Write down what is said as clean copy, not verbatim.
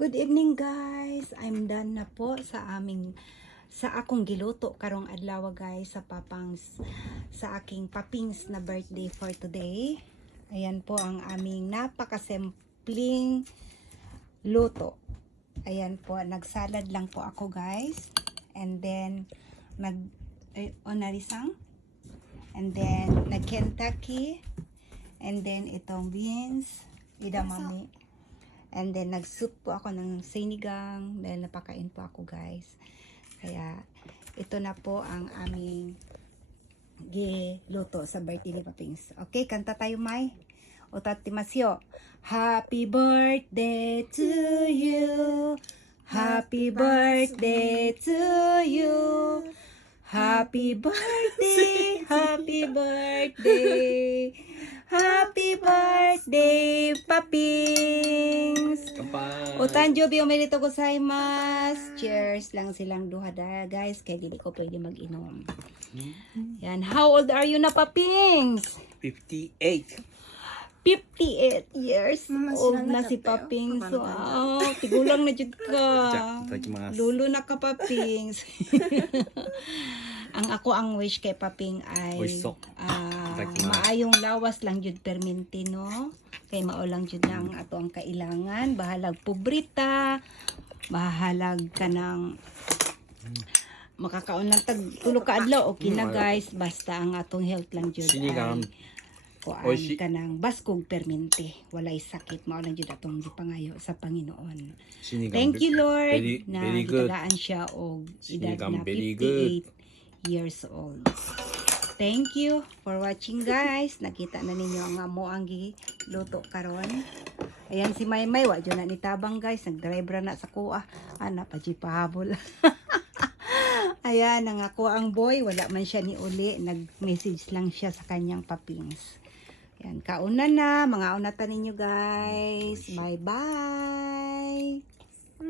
Good evening guys. I'm done na po sa akong giluto karong adlaw guys sa aking papings na birthday for today. Ayan po ang aming napakasimpleng luto. Ayan po, nagsalad lang po ako guys. And then onarisang. And then nag Kentucky. And then itong beans, edamame. And then, nag-soup po ako ng sinigang dahil napakain po ako, guys. Kaya, ito na po ang aming giluto sa birthday ni Papings. Okay, kanta tayo, May. Otatimasyo. Happy birthday to you. Happy birthday to you. Happy birthday, happy birthday. Happy birthday, Papings! O tanjobi omerito gozaimasu. Cheers lang silang duha guys, kaya dili ko pwede mag-inom. Yan, how old are you na, Papings? 58. 58 years old na si Papings. Wow, tigulang na jud ka. Lulo na ka, Papings. Ang wish kay Paping ay maayong lawas lang jud perminti, no? Kay mao lang jud ang ato ang kailangan. Bahalag pobrita, bahalag ka ng makakaon lang tag tulo ka adlaw, okay na guys. Basta ang atong health lang jud ay kuan ka ng baskog perminti. Walay sakit, mao lang jud atong gipangayo sa Panginoon. Thank you Lord na gitagaan siya og edad na 58 years old. Thank you for watching guys. Nakita na ninyo ang amo ang giluto karon. Ayan si Maymay, wa jud na nitabang guys, nagdrive na sa kuha. Ana pa di pahabol. Ayan, nangako ang boy, wala man siya ni uli, nag-message lang siya sa kanyang Papings. Ayan, kauna na, mga unatan ninyo guys. Bye bye.